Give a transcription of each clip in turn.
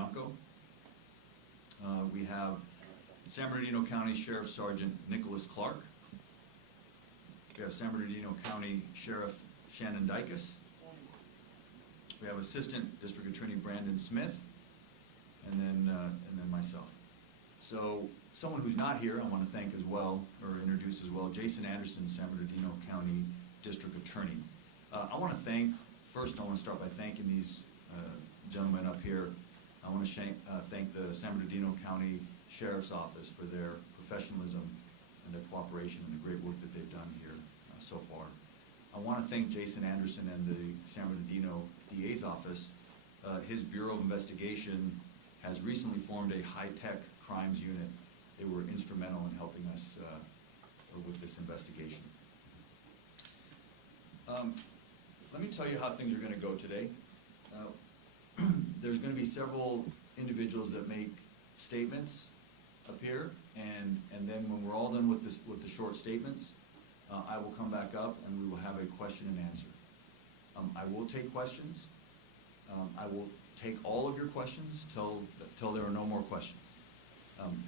Bianco. We have San Bernardino County Sheriff Sergeant Nicholas Clark. We have San Bernardino County Sheriff Shannon Dykes. We have Assistant District Attorney Brandon Smith, and then myself. So someone who's not here, I want to thank as well, or introduce as well, Jason Anderson, San Bernardino County District Attorney. I want to start by thanking these gentlemen up here. I want to thank the San Bernardino County Sheriff's Office for their professionalism and their cooperation and the great work that they've done here so far. I want to thank Jason Anderson and the San Bernardino DA's office. His Bureau of Investigation has recently formed a high-tech crimes unit. They were instrumental in helping us with this investigation. Let me tell you how things are going to go today. There's going to be several individuals that make statements up here, and then when we're all done with the short statements, I will come back up and we will have a question and answer. I will take questions. I will take all of your questions till there are no more questions.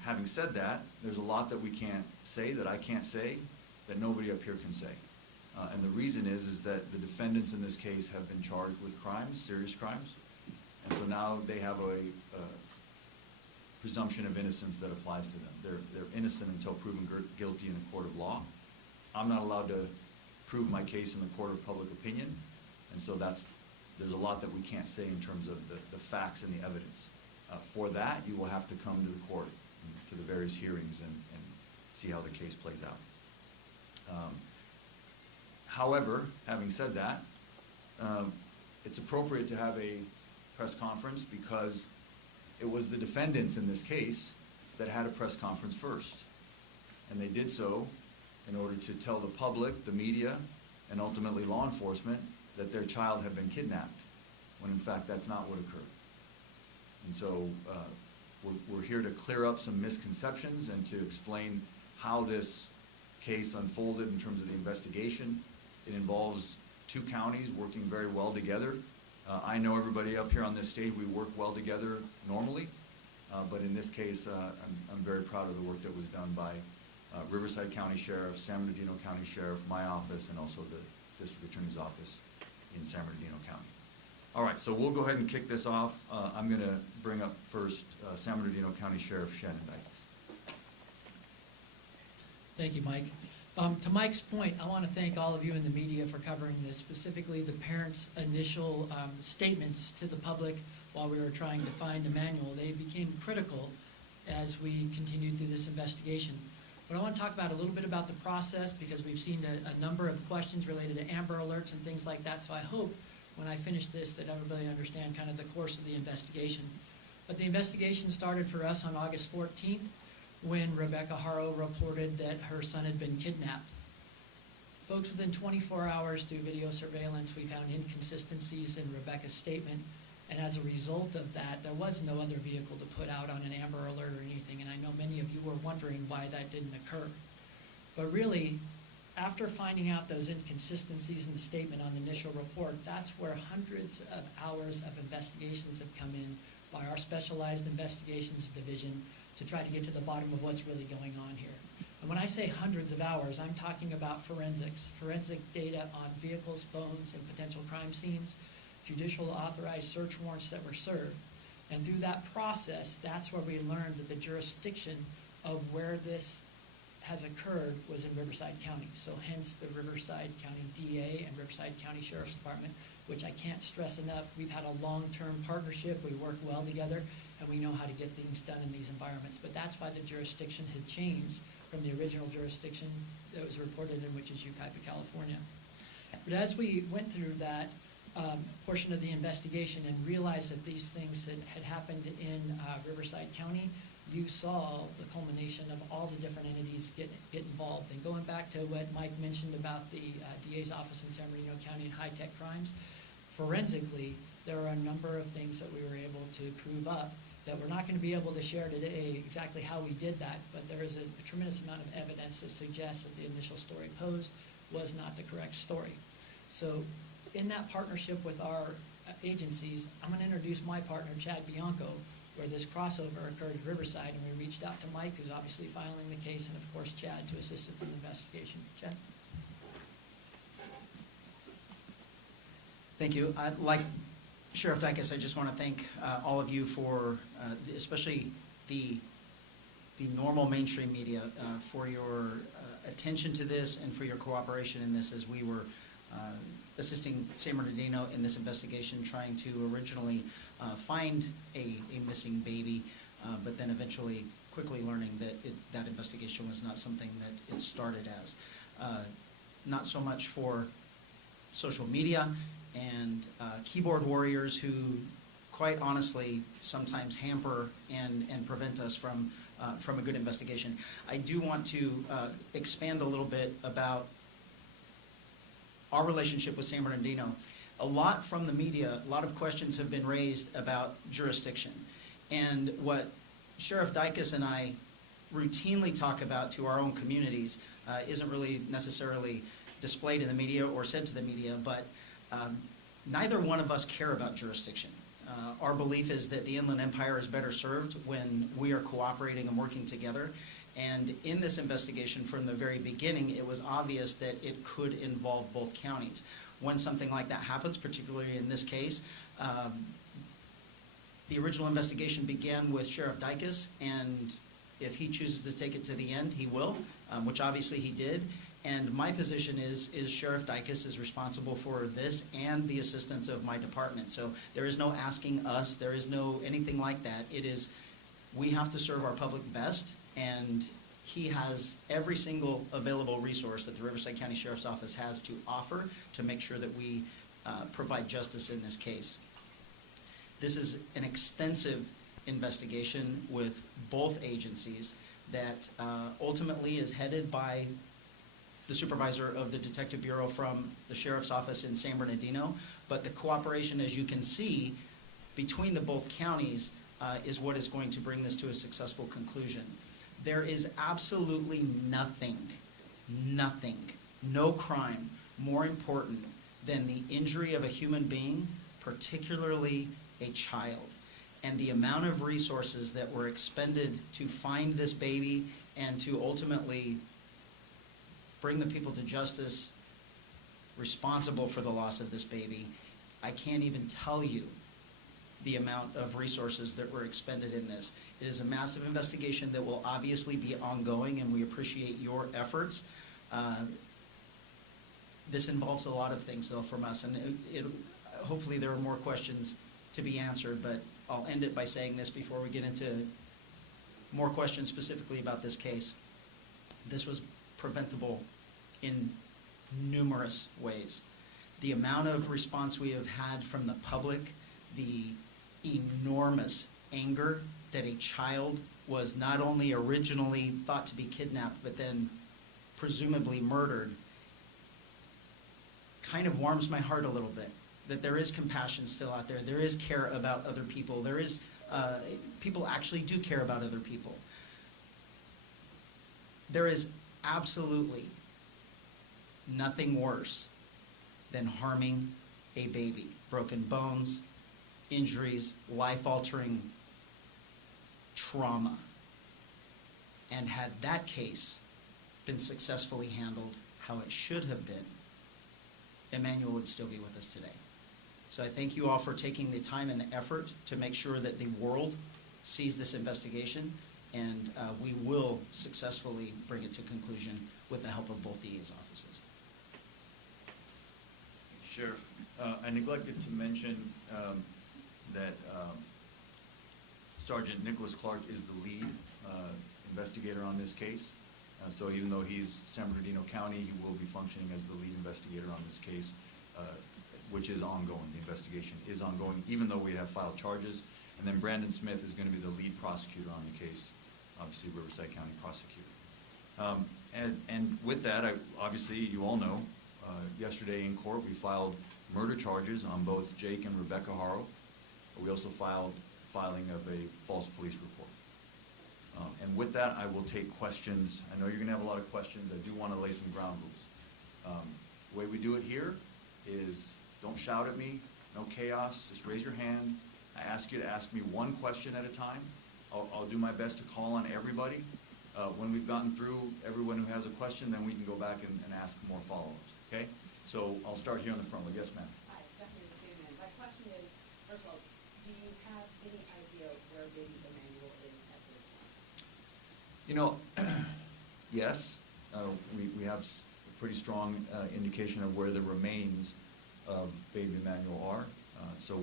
Having said that, there's a lot that we can't say, that I can't say, that nobody up here can say. And the reason is that the defendants in this case have been charged with crimes, serious crimes, and so now they have a presumption of innocence that applies to them. They're innocent until proven guilty in a court of law. I'm not allowed to prove my case in the court of public opinion, and so there's a lot that we can't say in terms of the facts and the evidence. For that, you will have to come to the court, to the various hearings, and see how the case plays out. However, having said that, it's appropriate to have a press conference because it was the defendants in this case that had a press conference first. And they did so in order to tell the public, the media, and ultimately law enforcement that their child had been kidnapped, when in fact that's not what occurred. And so we're here to clear up some misconceptions and to explain how this case unfolded in terms of the investigation. It involves two counties working very well together. I know everybody up here on this stage, we work well together normally, but in this case, I'm very proud of the work that was done by Riverside County Sheriff, San Bernardino County Sheriff, my office, and also the District Attorney's Office in San Bernardino County. All right, so we'll go ahead and kick this off. I'm going to bring up first San Bernardino County Sheriff Shannon Dykes. Thank you, Mike. To Mike's point, I want to thank all of you in the media for covering this, specifically the parents' initial statements to the public while we were trying to find Emmanuel. They became critical as we continued through this investigation. But I want to talk about a little bit about the process because we've seen a number of questions related to Amber Alerts and things like that, so I hope when I finish this that everybody understand kind of the course of the investigation. But the investigation started for us on August 14th when Rebecca Haro reported that her son had been kidnapped. Folks, within 24 hours through video surveillance, we found inconsistencies in Rebecca's statement, and as a result of that, there was no other vehicle to put out on an Amber Alert or anything, and I know many of you were wondering why that didn't occur. But really, after finding out those inconsistencies in the statement on the initial report, that's where hundreds of hours of investigations have come in by our Specialized Investigations Division to try to get to the bottom of what's really going on here. And when I say hundreds of hours, I'm talking about forensics, forensic data on vehicles, phones, and potential crime scenes, judicial authorized search warrants that were served. And through that process, that's where we learned that the jurisdiction of where this has occurred was in Riverside County. So hence the Riverside County DA and Riverside County Sheriff's Department, which I can't stress enough. We've had a long-term partnership. We work well together, and we know how to get things done in these environments. But that's why the jurisdiction had changed from the original jurisdiction that was reported in, which is Yucaipa, California. But as we went through that portion of the investigation and realized that these things had happened in Riverside County, you saw the culmination of all the different entities get involved. And going back to what Mike mentioned about the DA's office in San Bernardino County and high-tech crimes, forensically, there are a number of things that we were able to prove up that we're not going to be able to share today exactly how we did that, but there is a tremendous amount of evidence that suggests that the initial story posed was not the correct story. So in that partnership with our agencies, I'm going to introduce my partner, Chad Bianco, where this crossover occurred at Riverside, and we reached out to Mike, who's obviously filing the case, and of course Chad to assist us in the investigation. Chad? Thank you. Like Sheriff Dykes, I just want to thank all of you for, especially the normal mainstream media, for your attention to this and for your cooperation in this as we were assisting San Bernardino in this investigation, trying to originally find a missing baby, but then eventually quickly learning that that investigation was not something that it started as. Not so much for social media and keyboard warriors who, quite honestly, sometimes hamper and prevent us from a good investigation. I do want to expand a little bit about our relationship with San Bernardino. A lot from the media, a lot of questions have been raised about jurisdiction. And what Sheriff Dykes and I routinely talk about to our own communities isn't really necessarily displayed in the media or said to the media, but neither one of us care about jurisdiction. Our belief is that the Inland Empire is better served when we are cooperating and working together. And in this investigation, from the very beginning, it was obvious that it could involve both counties. When something like that happens, particularly in this case, the original investigation began with Sheriff Dykes, and if he chooses to take it to the end, he will, which obviously he did. And my position is Sheriff Dykes is responsible for this and the assistance of my department. So there is no asking us, there is no anything like that. It is, we have to serve our public best, and he has every single available resource that the Riverside County Sheriff's Office has to offer to make sure that we provide justice in this case. This is an extensive investigation with both agencies that ultimately is headed by the supervisor of the Detective Bureau from the Sheriff's Office in San Bernardino, but the cooperation, as you can see, between the both counties is what is going to bring this to a successful conclusion. There is absolutely nothing, no crime more important than the injury of a human being, particularly a child. And the amount of resources that were expended to find this baby and to ultimately bring the people to justice responsible for the loss of this baby, I can't even tell you the amount of resources that were expended in this. It is a massive investigation that will obviously be ongoing, and we appreciate your efforts. This involves a lot of things, though, from us, and hopefully there are more questions to be answered, but I'll end it by saying this before we get into more questions specifically about this case. This was preventable in numerous ways. The amount of response we have had from the public, the enormous anger that a child was not only originally thought to be kidnapped, but then presumably murdered, kind of warms my heart a little bit. That there is compassion still out there. There is care about other people. There is, people actually do care about other people. There is absolutely nothing worse than harming a baby. Broken bones, injuries, life-altering trauma. And had that case been successfully handled how it should have been, Emmanuel would still be with us today. So I thank you all for taking the time and the effort to make sure that the world sees this investigation, and we will successfully bring it to conclusion with the help of both DA's offices. Sheriff, I neglected to mention that Sergeant Nicholas Clark is the lead investigator on this case. So even though he's San Bernardino County, he will be functioning as the lead investigator on this case, which is ongoing. The investigation is ongoing, even though we have filed charges. And then Brandon Smith is going to be the lead prosecutor on the case, obviously Riverside County prosecutor. And with that, obviously, you all know, yesterday in court we filed murder charges on both Jake and Rebecca Haro. We also filed filing of a false police report. And with that, I will take questions. I know you're going to have a lot of questions. I do want to lay some ground rules. The way we do it here is don't shout at me, no chaos, just raise your hand. I ask you to ask me one question at a time. I'll do my best to call on everybody. When we've gotten through everyone who has a question, then we can go back and ask more follow-ups, okay? So I'll start here on the front. Yes, ma'am. Hi, Stephanie with CNN. My question is, first of all, do you have any idea where baby Emmanuel is at this point? You know, yes, we have a pretty strong indication of where the remains of baby Emmanuel are. So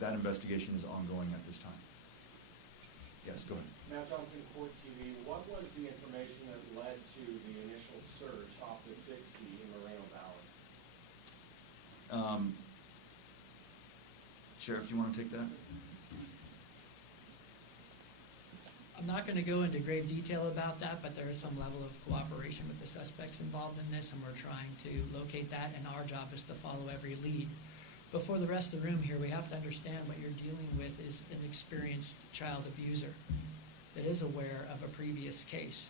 that investigation is ongoing at this time. Yes, go ahead. Matt Johnson, Court TV. What was the information that led to the initial search off the 60 in Moreno Valley? Sheriff, you want to take that? I'm not going to go into grave detail about that, but there is some level of cooperation with the suspects involved in this, and we're trying to locate that, and our job is to follow every lead. But for the rest of the room here, we have to understand what you're dealing with is an experienced child abuser that is aware of a previous case,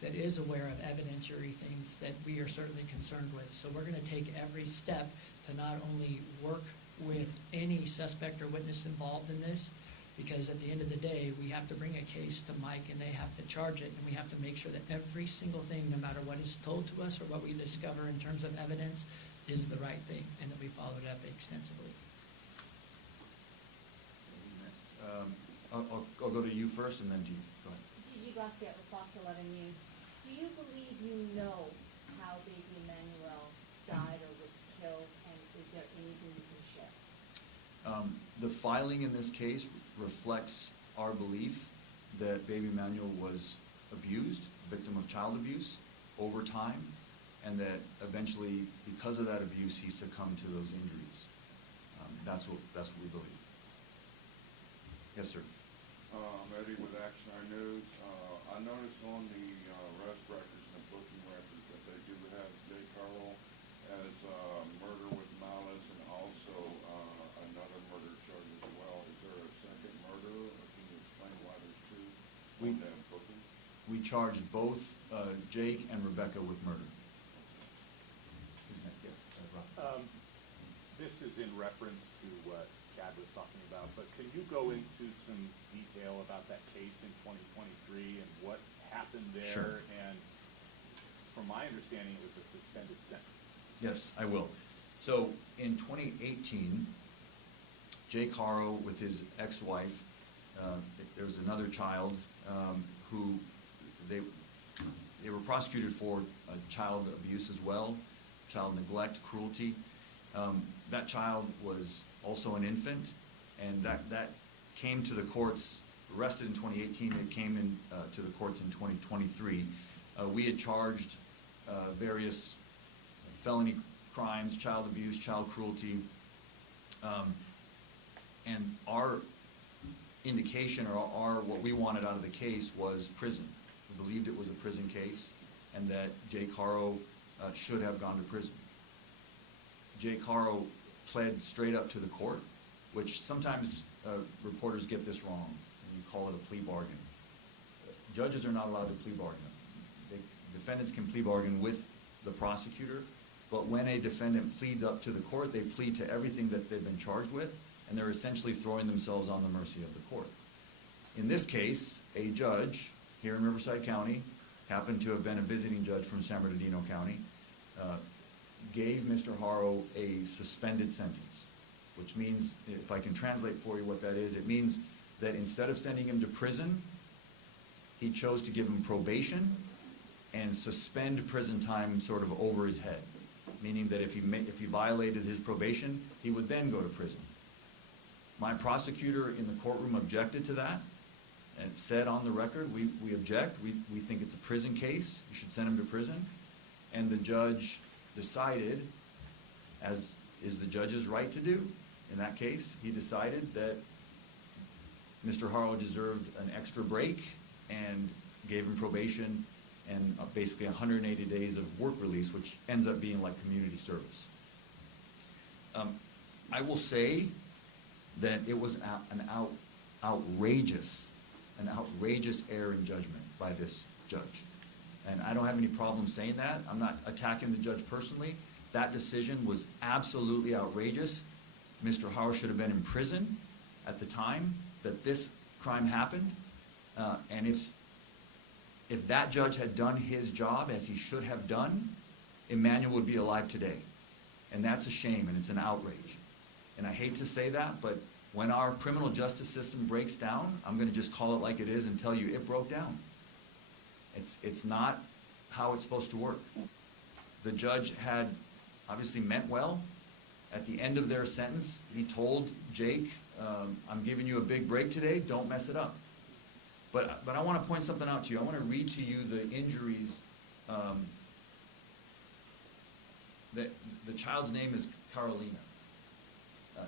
that is aware of evidentiary things that we are certainly concerned with. So we're going to take every step to not only work with any suspect or witness involved in this, because at the end of the day, we have to bring a case to Mike and they have to charge it, and we have to make sure that every single thing, no matter what is told to us or what we discover in terms of evidence, is the right thing, and that we followed up extensively. Next. I'll go to you first and then to you. Go ahead. Gigi Gracia with Fox 11 News. Do you believe you know how baby Emmanuel died or was killed, and is there anything you can share? The filing in this case reflects our belief that baby Emmanuel was abused, victim of child abuse, over time, and that eventually, because of that abuse, he succumbed to those injuries. That's what we believe. Yes, sir. Eddie with Action Our News. I noticed on the arrest records and the booking records that they do have Jay Carroll as murder with malice and also another murder charge as well. Is there a second murder, or can you explain why there's two on that booking? We charged both Jake and Rebecca with murder. Who's next? Yeah, Rob. This is in reference to what Chad was talking about, but can you go into some detail about that case in 2023 and what happened there? Sure. And from my understanding, it was a suspended sentence. Yes, I will. So in 2018, Jake Haro with his ex-wife, there was another child who they were prosecuted for child abuse as well, child neglect, cruelty. That child was also an infant, and that came to the courts, arrested in 2018, it came in to the courts in 2023. We had charged various felony crimes, child abuse, child cruelty, and our indication, or what we wanted out of the case was prison. We believed it was a prison case, and that Jake Haro should have gone to prison. Jake Haro pled straight up to the court, which sometimes reporters get this wrong, and you call it a plea bargain. Judges are not allowed to plea bargain. Defendants can plea bargain with the prosecutor, but when a defendant pleads up to the court, they plead to everything that they've been charged with, and they're essentially throwing themselves on the mercy of the court. In this case, a judge here in Riverside County, happened to have been a visiting judge from San Bernardino County, gave Mr. Haro a suspended sentence, which means, if I can translate for you what that is, it means that instead of sending him to prison, he chose to give him probation and suspend prison time sort of over his head, meaning that if he violated his probation, he would then go to prison. My prosecutor in the courtroom objected to that and said on the record, we object, we think it's a prison case, you should send him to prison. And the judge decided, as is the judge's right to do in that case, he decided that Mr. Haro deserved an extra break and gave him probation and basically 180 days of work release, which ends up being like community service. I will say that it was an outrageous error in judgment by this judge. And I don't have any problem saying that. I'm not attacking the judge personally. That decision was absolutely outrageous. Mr. Haro should have been in prison at the time that this crime happened, and if that judge had done his job as he should have done, Emmanuel would be alive today. And that's a shame, and it's an outrage. And I hate to say that, but when our criminal justice system breaks down, I'm going to just call it like it is and tell you it broke down. It's not how it's supposed to work. The judge had obviously meant well. At the end of their sentence, he told Jake, I'm giving you a big break today, don't mess it up. But I want to point something out to you. I want to read to you the injuries. The child's name is Carolina.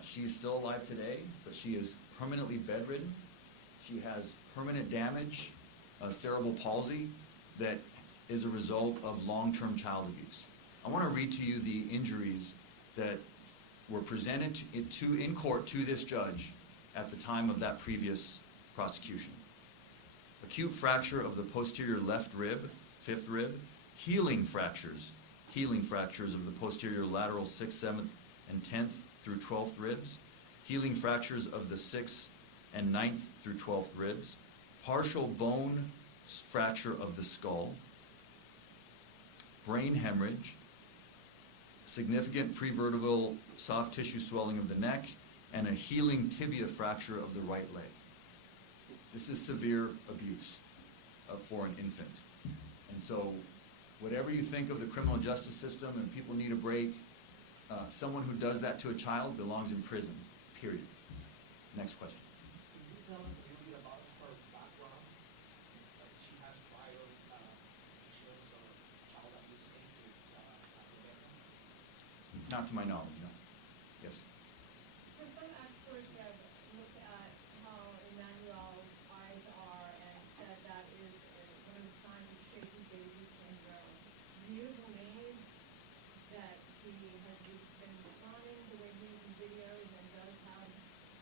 She's still alive today, but she is permanently bedridden. She has permanent damage, cerebral palsy, that is a result of long-term child abuse. I want to read to you the injuries that were presented in court to this judge at the time of that previous prosecution. Acute fracture of the posterior left rib, 5th rib, healing fractures of the posterior lateral 6th, 7th, and 10th through 12th ribs, healing fractures of the 6th and 9th through 12th ribs, partial bone fracture of the skull, brain hemorrhage, significant prevertebral soft tissue swelling of the neck, and a healing tibia fracture of the right leg. This is severe abuse for an infant. And so whatever you think of the criminal justice system and people need a break, someone who does that to a child belongs in prison, period. Next question. Could you tell us a little bit about her background? Like she has prior issues or child abuse cases as a veteran? Not to my knowledge, no. Yes. For some experts have looked at how Emmanuel's eyes are and said that is one of the signs of shaky baby syndrome. Do you believe that he has been responding the way he is in videos and does have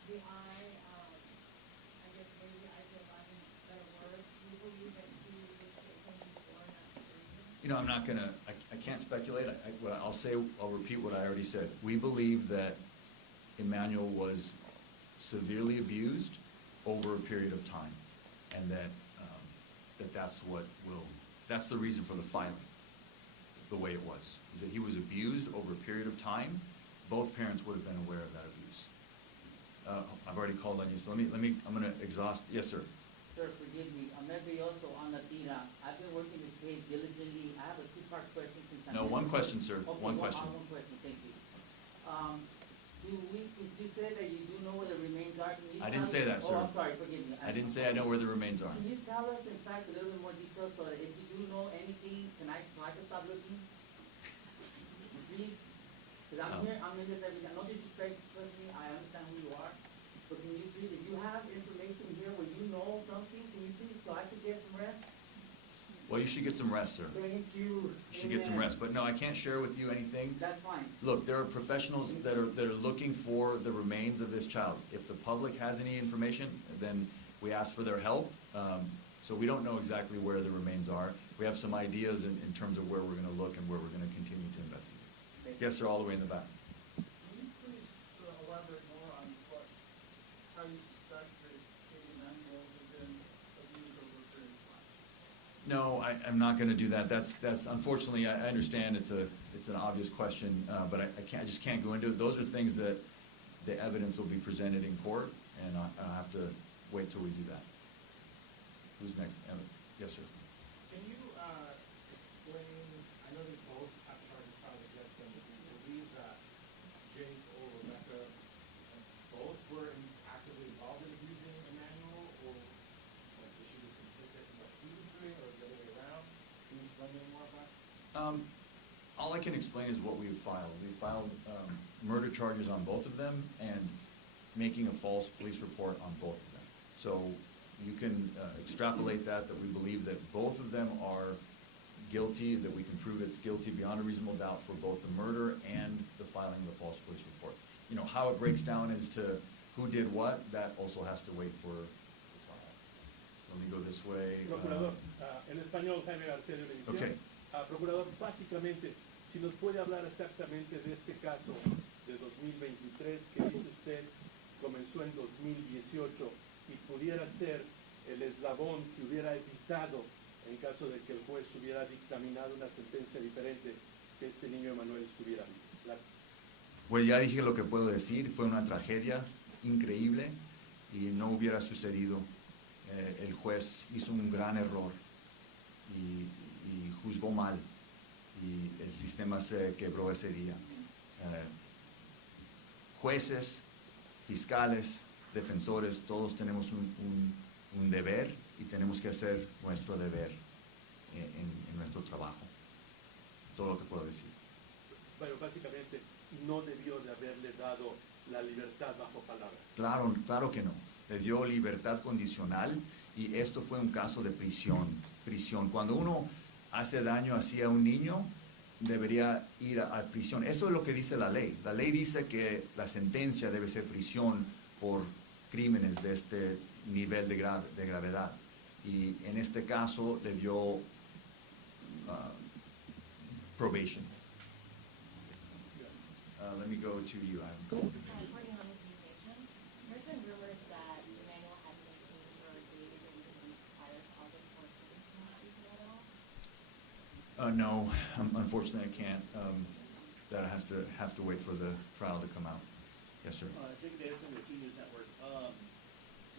the eye, I guess maybe I feel like a better word, do you believe that he was taken before and after surgery? You know, I'm not gonna, I can't speculate. I'll repeat what I already said. We believe that Emmanuel was severely abused over a period of time, and that's the reason for the filing, the way it was, is that he was abused over a period of time. Both parents would have been aware of that abuse. I've already called on you, so I'm gonna exhaust. Yes, sir. Sir, forgive me, I'm nervioso on the tira. I've been working this case diligently. I have a two-part question since I'm. No, one question, sir. Okay, One question. One question, thank you. You said that you do know where the remains are. Can you I didn't tell say us- that, sir. Oh, I'm sorry, forgive me. I didn't say I know where the remains are. Can you tell us, in fact, a little bit more detail so that if you do know anything, so I can stop looking? Please? Because I'm in this every day. No disrespect, trust me, I understand who you are. But can you please, if you have information here where you know something, can you please, so I can get some rest? Well, you should get some rest, sir. Thank you. You should get some rest. But no, I can't share with you anything. That's fine. Look, there are professionals that are looking for the remains of this child. If the public has any information, then we ask for their help. So we don't know exactly where the remains are. We have some ideas in terms of where we're gonna look and where we're gonna continue to investigate. Yes, sir, all the way in the back. Can you please elaborate more on how you suspect that baby Emmanuel has been abused over a period of time? No, I'm not gonna do that. That's unfortunately, I understand it's an obvious question, but I just can't go into it. Those are things that the evidence will be presented in court, and I'll have to wait till we do that. Who's next? Yes, sir. Can you explain, I know they both have charges filed against them, but do you believe that Jake or Rebecca both were actively involved in abusing Emmanuel, or like the she was complicit in what he was doing, or the other way around? Can you explain any more about that? All I can explain is what we've filed. We filed murder charges on both of them and making a false police report on both of them. So you can extrapolate that we believe that both of them are guilty, that we can prove it's guilty beyond a reasonable doubt for both the murder and the filing of the false police report. You know, how it breaks down as to who did what, that also has to wait for the trial. So let me go this way. Procurador, en español, Jaime García de Televisión. Okay. Procurador, básicamente, si nos puede hablar exactamente de este caso de 2023 que dice usted comenzó en 2018 y pudiera ser el eslabón que hubiera evitado, en caso de que el juez hubiera dictaminado una sentencia diferente, que este niño Emmanuel estuviera vivo. Gracias. Pues ya dije lo que puedo decir, fue una tragedia increíble y no hubiera sucedido. El juez hizo un gran error y juzgó mal y el sistema se quebró ese día. Jueces, fiscales, defensores, todos tenemos un deber y tenemos que hacer nuestro deber en nuestro trabajo. Todo lo que puedo decir. Bueno, básicamente no debió de haberle dado la libertad bajo palabra. Claro, claro que no. Le dio libertad condicional y esto fue un caso de prisión. Cuando uno hace daño así a un niño, debería ir a prisión. Eso es lo que dice la ley. La ley dice que la sentencia debe ser prisión por crímenes de este nivel de gravedad. Y en este caso le dio probation. Let me go to you. Reporting on this station, there's been rumors that Emmanuel had been seen for days and weeks prior to August 14th. Can you speak to that at all? No, unfortunately I can't. That has to wait for the trial to come out. Yes, sir. Jacob Davidson with Key News Network.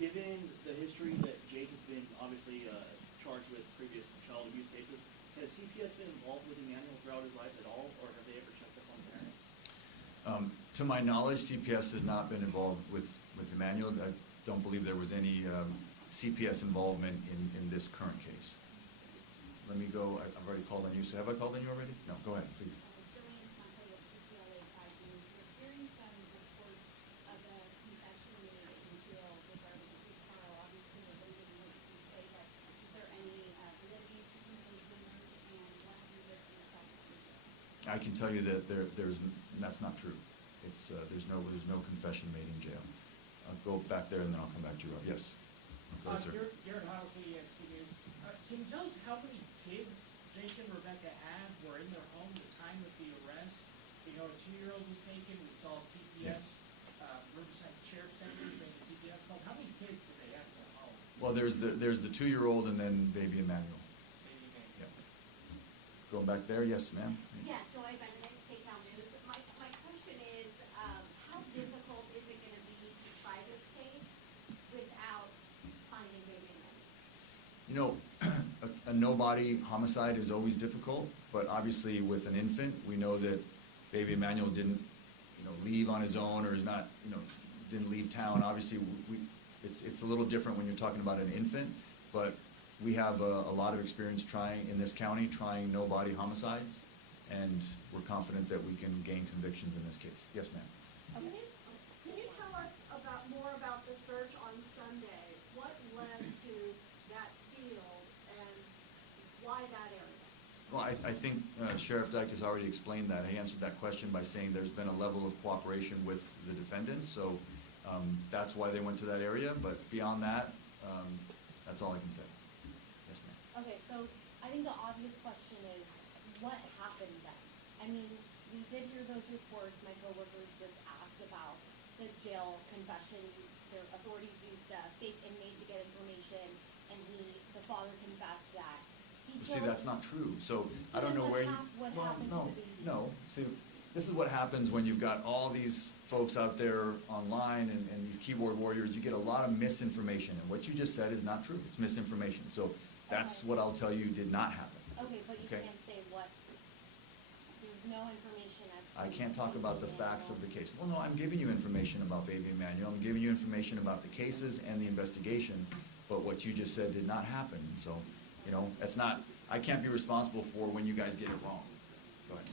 Given the history that Jake has been obviously charged with previous child abuse cases, has CPS been involved with Emmanuel throughout his life at all, or have they ever checked up on parents? To my knowledge, CPS has not been involved with Emmanuel. I don't believe there was any CPS involvement in this current case. Let me go. I've already called on you. So have I called on you already? No. Go ahead, please. Julian Santo with PPLA 5 News. We're hearing some reports of a confession made in jail regarding Steve Haro. Obviously, we're waiting to what you say, but is there any validity to some of those rumors, and what have you heard from yourself in jail? I can tell you that that's not true. It's there's no confession made in jail. I'll go back there and then I'll come back to you, Rob. Yes. Go ahead, sir. Garrett Haro, KEXP News. Can you tell us how many kids Jake and Rebecca had were in their home at the time of the arrest? You know, a 2-year-old was taken. We saw CPS, Riverside Sheriff Centers making CPS calls. How many kids did they have in their home? Well, there's the 2-year-old and then baby Emmanuel. Maybe. Yep. Going back there, yes, ma'am. Yeah, Joy Benedict, K-Town News. My question is, how difficult is it going to be to try this case without finding baby Emmanuel? You know, a no-body homicide is always difficult, but obviously with an infant, we know that baby Emmanuel didn't, leave on his own or is not, didn't leave town. Obviously, it's a little different when you're talking about an infant, but we have a lot of experience in this county trying no-body homicides, and we're confident that we can gain convictions in this case. Yes, ma'am. Can you tell us more about the search on Sunday? What led to that field and why that area? Well, I think Sheriff Dyke has already explained that. He answered that question by saying there's been a level of cooperation with the defendants, so that's why they went to that area. But beyond that, that's all I can say. Yes, ma'am. Okay, so I think the obvious question is, what happened then? I mean, we did hear those reports. My coworkers just asked about the jail confession. The authorities used a fake inmate to get information, and the father confessed that. See, that's not true. So I don't know where you. What Well, happened no, to the baby? no. See, this is what happens when you've got all these folks out there online and these keyboard warriors. You get a lot of misinformation, and what you just said is not true. It's misinformation. So that's what I'll tell you did not happen. Okay, but you Okay. can't say what, there's no information as to. I can't talk about the baby facts of the Emmanuel. case. Well, no, I'm giving you information about baby Emmanuel. I'm giving you information about the cases and the investigation, but what you just said did not happen. So, that's not, I can't be responsible for when you guys get it wrong. Go ahead.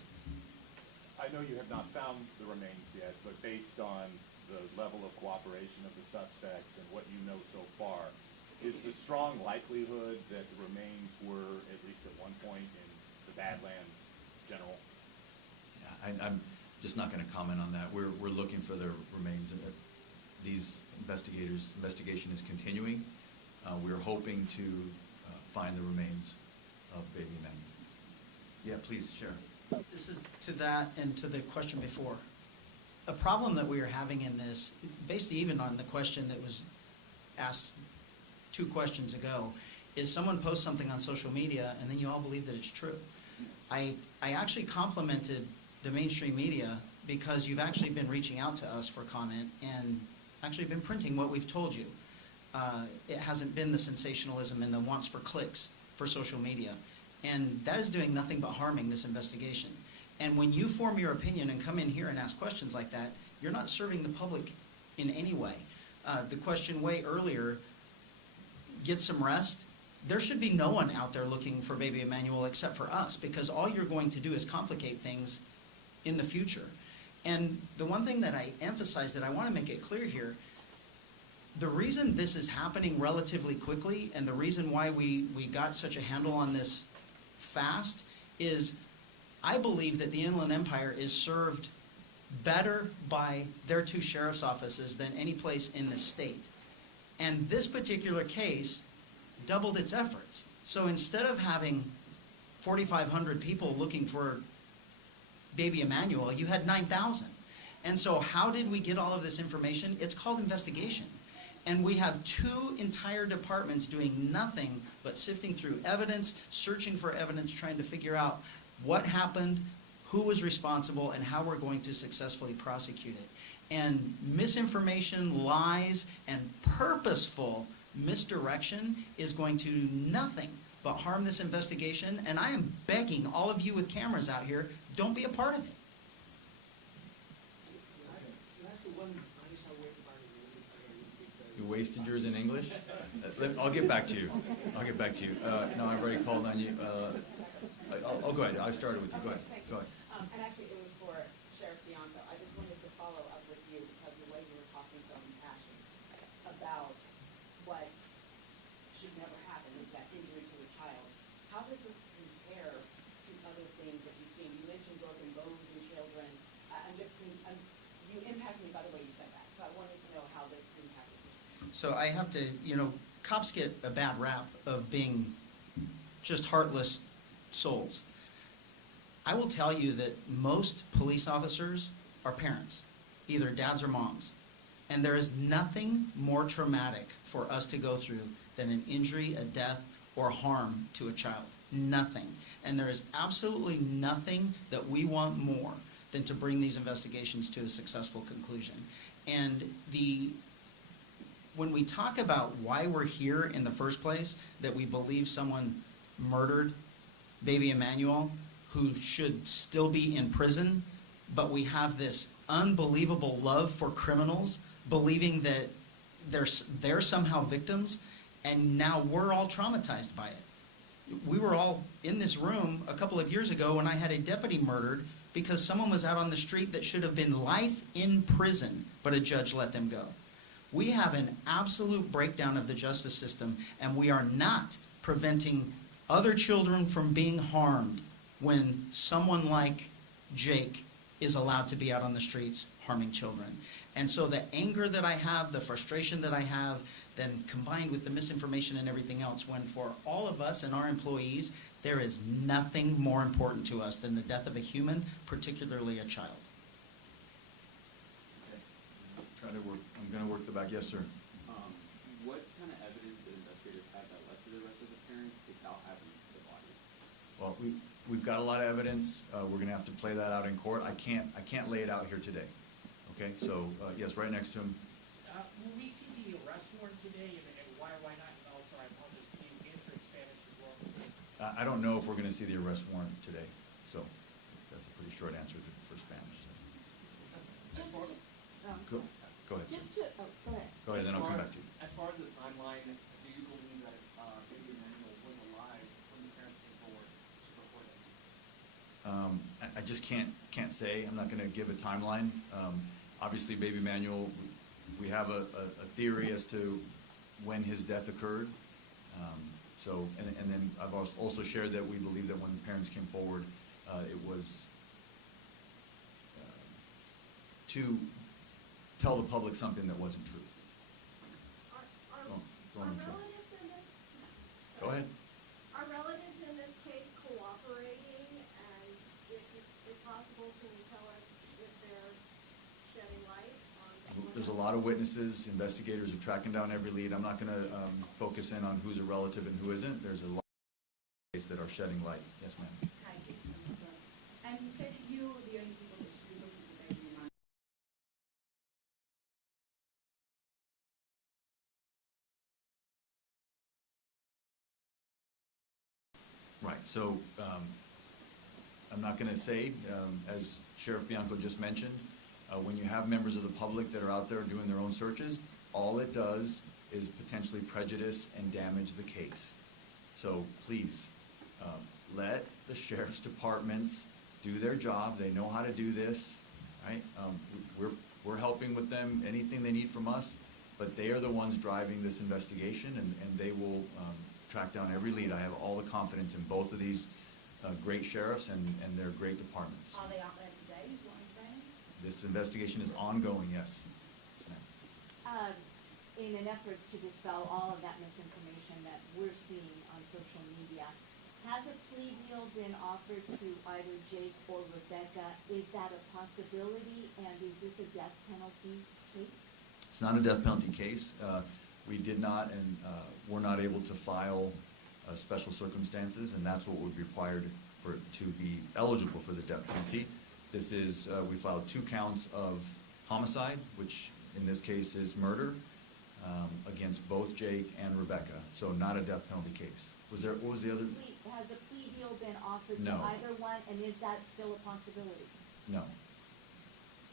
I know you have not found the remains yet, but based on the level of cooperation of the suspects and what you know so far, is the strong likelihood that the remains were, at least at one point, in the Badlands General? Yeah, I'm just not going to comment on that. We're looking for the remains, and these investigation is continuing. We're hoping to find the remains of baby Emmanuel. Yeah, please, Sheriff. This is to that and to the question before. a problem that we are having in this, basically even on the question that was asked 2 questions ago, is someone posts something on social media and then you all believe that it's true. I actually complimented the mainstream media because you've actually been reaching out to us for comment and actually been printing what we've told you. It hasn't been the sensationalism and the wants for clicks for social media. And that is doing nothing but harming this investigation. And when you form your opinion and come in here and ask questions like that, you're not serving the public in any way. The question way earlier, get some rest. There should be no one out there looking for baby Emmanuel except for us, because all you're going to do is complicate things in the future. And the one thing that I emphasize that I want to make it clear here, the reason this is happening relatively quickly and the reason why we got such a handle on this fast is I believe that the Inland Empire is served better by their 2 sheriff's offices than any place in the state. And this particular case doubled its efforts. So instead of having 4,500 people looking for baby Emmanuel, you had 9,000. And so how did we get all of this information? It's called investigation. And we have 2 entire departments doing nothing but sifting through evidence, searching for evidence, trying to figure out what happened, who was responsible, and how we're going to successfully prosecute it. And misinformation, lies, and purposeful misdirection is going to do nothing but harm this investigation. And I am begging all of you with cameras out here, don't be a part of it. You wasted yours in English? I'll get back to you. I'll get back to you. No, I've already called on you. I'll go ahead. I started with you. Go ahead. Go ahead. And actually, it was for Sheriff Bianco. I just wanted to follow up with you because the way you were talking so impassioned about what should never happen is that injury to a child. How does this compare to other things that you've seen? You mentioned broken bones in children. You impact me by the way you said that. So I wanted to know how this impacted you. So I have to, cops get a bad rap of being just heartless souls. I will tell you that most police officers are parents, either dads or moms. And there is nothing more traumatic for us to go through than an injury, a death, or harm to a child. Nothing. And there is absolutely nothing that we want more than to bring these investigations to a successful conclusion. And when we talk about why we're here in the first place, that we believe someone murdered baby Emmanuel, who should still be in prison, but we have this unbelievable love for criminals, believing that they're somehow victims, and now we're all traumatized by it. We were all in this room a couple of years ago when I had a deputy murdered because someone was out on the street that should have been life in prison, but a judge let them go. We have an absolute breakdown of the justice system, and we are not preventing other children from being harmed when someone like Jake is allowed to be out on the streets harming children. And so the anger that I have, the frustration that I have, then combined with the misinformation and everything else, when for all of us and our employees, there is nothing more important to us than the death of a human, particularly a child. Try to work. I'm going to work the back. Yes, sir. What kind of evidence did investigators have that led to the rest of the parents without having the body? Well, we've got a lot of evidence. We're going to have to play that out in court. I can't lay it out here today. Okay, so yes, right next to him. Will we see the arrest warrant today, and why not? And also, I apologize, can you answer in Spanish as well? I don't know if we're going to see the arrest warrant today, so that's a pretty short answer for Spanish. So. Go ahead, sir. Go ahead. Go ahead, then I'll come back to you. As far as the timeline, do you believe that baby Emmanuel was alive when the parents came forward to report it? I just can't say. I'm not going to give a timeline. Obviously, baby Emmanuel, we have a theory as to when his death occurred. And then I've also shared that we believe that when the parents came forward, it was to tell the public something that wasn't true. Go ahead. Are relatives in this case cooperating, and if possible, can you tell us if they're there's a lot of witnesses, investigators are tracking down every lead. I'm not gonna, focus in on who's a relative and who isn't. There's a lot of cases that are shedding light. Yes, ma'am. Hi, Jason. And you said that you were the only people that should be looking for baby Emmanuel. Right, so, I'm not gonna say, as Sheriff Bianco just mentioned, when you have members of the public that are out there doing their own searches, all it does is potentially prejudice and damage the case. So please, let the sheriff's departments do their job. They know how to do this, right? We're helping with them, anything they need from us, but they are the ones driving this investigation, and they will track down every lead. I have all the confidence in both of these great sheriffs and their great departments. Are they out there today, is what I'm saying? This investigation is ongoing, yes. Yes, ma'am. In an effort to dispel all of that misinformation that we're seeing on social media, has a plea deal been offered to either Jake or Rebecca? Is that a possibility, and is this a death penalty case? It's not a death penalty case. We did not, and we're not able to file special circumstances, and that's what would be required to be eligible for the death penalty. This is, we filed 2 counts of homicide, which in this case is murder, against both Jake and Rebecca, so not a death penalty case. What was the other? Has a plea deal been offered to No. either one, and is that still a possibility? No.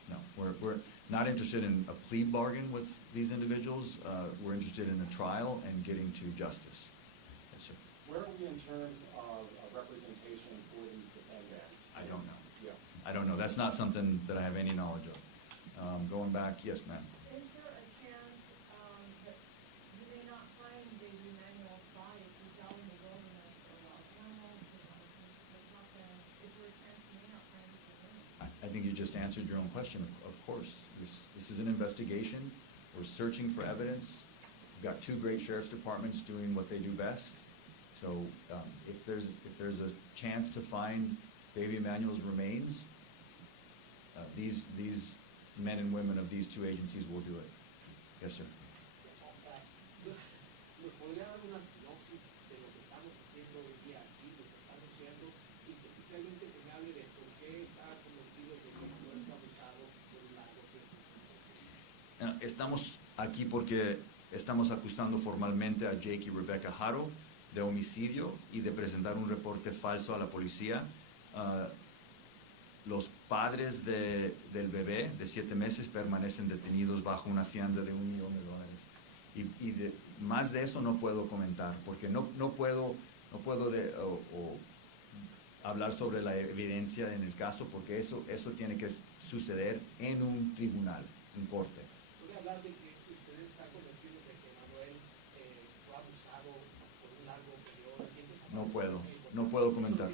No, we're not interested in a plea bargain with these individuals. We're interested in a trial and getting to justice. Yes, sir. Where are we in terms of representation for these defendants? I don't know. Yeah. I don't know. That's not something that I have any knowledge of. Going back, yes, ma'am. Is there a chance, that you may not find baby Emmanuel's body if he's out in the wilderness or Los Angeles, there's nothing, is there a chance you may not find his remains? I think you just answered your own question, of course. This is an investigation. We're searching for evidence. We've got 2 great sheriff's departments doing what they do best. So if there's a chance to find baby Emmanuel's remains, these men and women of these 2 agencies will do it. Yes, sir. ¿Nos podría dar una sinopsis de lo que estamos haciendo hoy día aquí, lo que estamos haciendo, y especialmente que me hable de por qué está convencido de que no está abusado por un largo tiempo? Estamos aquí porque estamos acusando formalmente a Jake y Rebecca Haro de homicidio y de presentar un reporte falso a la policía. Los padres del bebé de 7 meses permanecen detenidos bajo una fianza de $1 millón. Y más de eso no puedo comentar, porque no puedo hablar sobre la evidencia en el caso, porque eso tiene que suceder en un tribunal, en corte. ¿Puede hablar de que usted está convencido de que Manuel fue abusado por un largo periodo? No puedo comentar.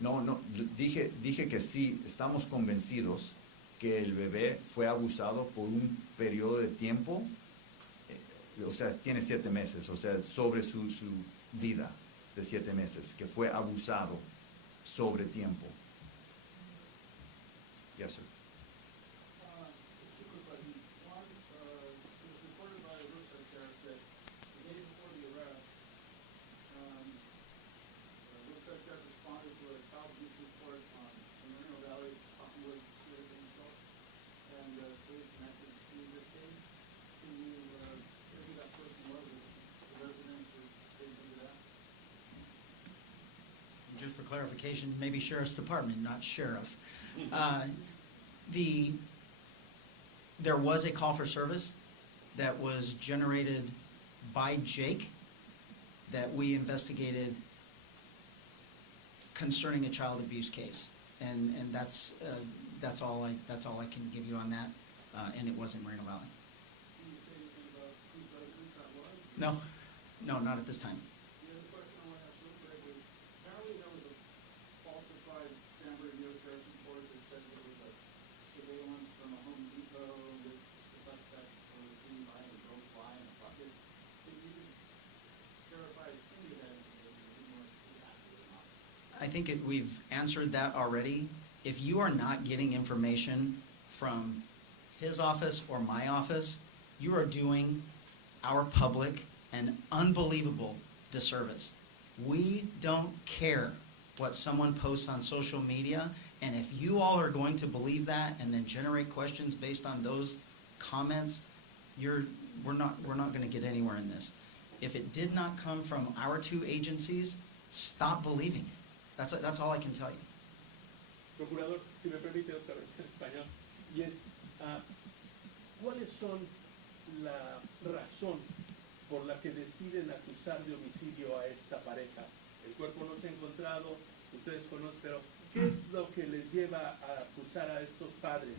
No, dije que sí, estamos convencidos que el bebé fue abusado por un periodo de tiempo, o sea, tiene 7 meses, o sea, sobre su vida de 7 meses, que fue abusado sobre tiempo. Yes, sir. Just for clarification, maybe Sheriff's Department, not Sheriff. There was a call for service that was generated by Jake that we investigated concerning a child abuse case, and that's all I can give you on that, and it was in Moreno Valley. No, not at this time. I think we've answered that already. If you are not getting information from his office or my office, you are doing our public an unbelievable disservice. We don't care what someone posts on social media, and if you all are going to believe that and then generate questions based on those comments, we're not going to get anywhere in this. If it did not come from our two agencies, stop believing it. That's all I can tell you. Procurador, si me permite otra vez en español, y es, ¿cuáles son la razón por la que deciden acusar de homicidio a esta pareja? El cuerpo no se ha encontrado, ustedes conocen, pero ¿qué es lo que les lleva a acusar a estos padres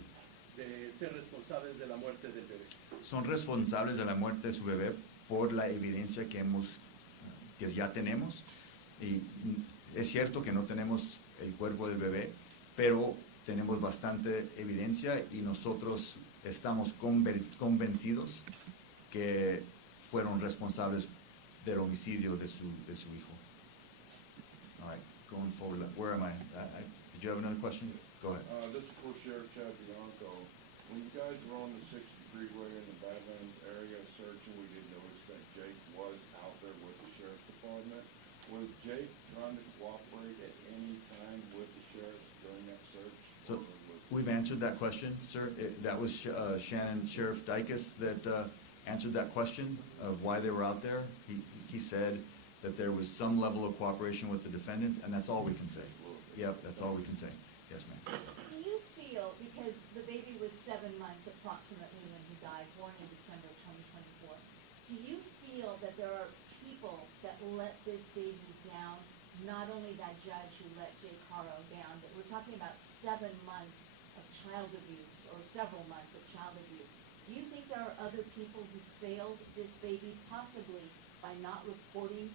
de ser responsables de la muerte del bebé? Son responsables de la muerte de su bebé por la evidencia que ya tenemos. Y es cierto que no tenemos el cuerpo del bebé, pero tenemos bastante evidencia y nosotros estamos convencidos que fueron responsables del homicidio de su hijo. All right, going forward, where am I? Did you have another question? Go ahead. This is for Sheriff Chad Bianco. When you guys were on the 60th Freeway in the Badlands area searching, we did notice that Jake was out there with the Sheriff's Department. Was Jake trying to cooperate at any time with the sheriff during that search? So we've answered that question, sir. That was Sheriff Dykes that answered that question of why they were out there. He said that there was some level of cooperation with the defendants, and that's all we can say. Yep, that's all we can say. Yes, ma'am. Do you feel, because the baby was 7 months approximately when he died, born in December 2024, do you feel that there are people that let this baby down? Not only that judge who let Jake Haro down, but we're talking about 7 months of child abuse or several months of child abuse. Do you think there are other people who failed this baby, possibly by not reporting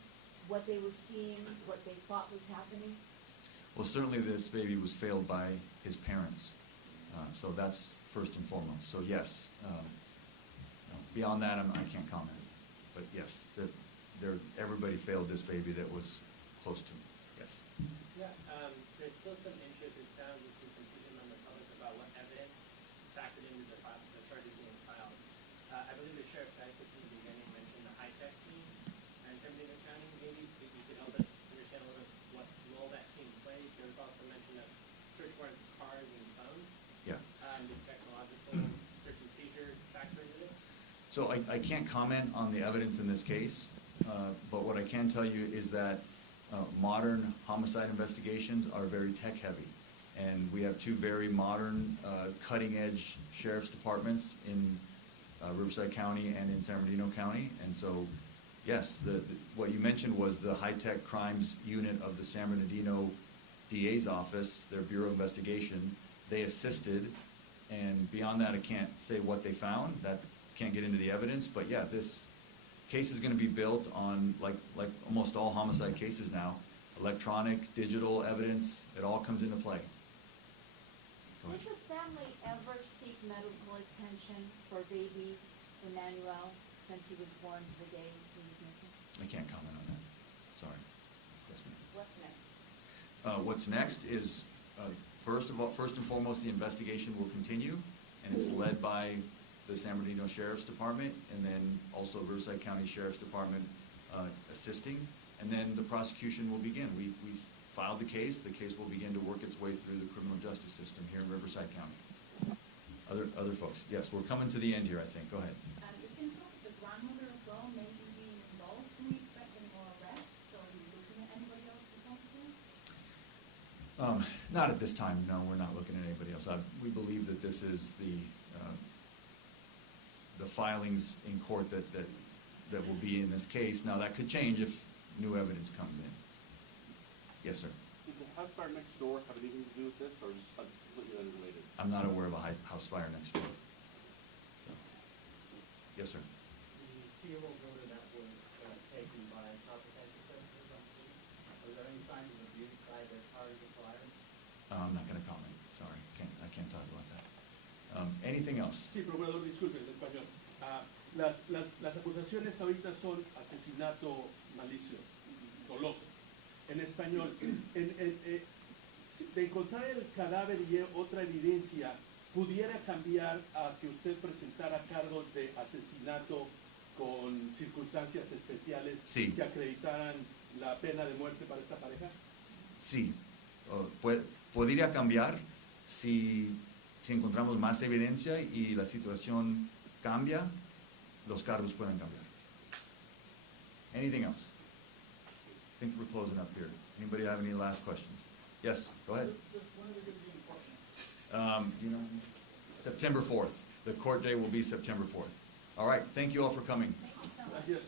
what they were seeing, what they thought was happening? Well, certainly this baby was failed by his parents, so that's first and foremost. So yes, beyond that, I can't comment. But yes, everybody failed this baby that was close to him. Yes. Yeah, there's still some interest, it sounds, and some confusion on the public about what evidence factored into the charges being filed. I believe the Sheriff Dykes in the beginning mentioned the high-tech team and San Bernardino County. Maybe if you could help us understand a little bit what role that team plays. There was also mention of search warrants for cars and phones. Yeah. The technological search and seizure factor into it. So I can't comment on the evidence in this case, but what I can tell you is that modern homicide investigations are very tech-heavy. And we have two very modern, cutting-edge sheriff's departments in Riverside County and in San Bernardino County. And so, yes, what you mentioned was the high-tech crimes unit of the San Bernardino DA's office, their Bureau of Investigation. They assisted, and beyond that, I can't say what they found. That can't get into the evidence, but yeah, this case is going to be built on, like almost all homicide cases now, electronic, digital evidence. It all comes into play. Did the family ever seek medical attention for baby Emmanuel since he was born the day he was missing? I can't comment on that. Sorry. Yes, ma'am. What's next? What's next is, first and foremost, the investigation will continue, and it's led by the San Bernardino Sheriff's Department, and then also Riverside County Sheriff's Department assisting, and then the prosecution will begin. We filed the case will begin to work its way through the criminal justice system here in Riverside County. Other folks, yes, we're coming to the end here, I think. Go ahead. It seems like the grandmother as well may be involved. Can we expect any more arrests, or are you looking at anybody else potentially? Not at this time, no, we're not looking at anybody else. We believe that this is the filings in court that will be in this case. Now, that could change if new evidence comes in. Yes, sir. Does the house fire next door have anything to do with this, or just completely unrelated? I'm not aware of a house fire next door. So, yes, sir. The steel building that was taken by Child Protective Services on the scene, was there any signs of abuse by the parties involved? I'm not going to comment. Sorry, I can't talk about that. Anything else? Sí, procurador, disculpe, en español. Las acusaciones ahorita son asesinato malicio, doloso. En español, de encontrar el cadáver y otra evidencia pudiera cambiar a que usted presentara cargos de asesinato con circunstancias especiales Sí. que acreditaran la pena de muerte para esta pareja? Sí, podría cambiar si encontramos más evidencia y la situación cambia, los cargos pueden cambiar. Anything else? I think we're closing up here. Anybody have any last questions? Yes, go ahead. You know, September 4th. The court day will be September 4th. All right, thank you all for coming. Thank you so much. Gracias.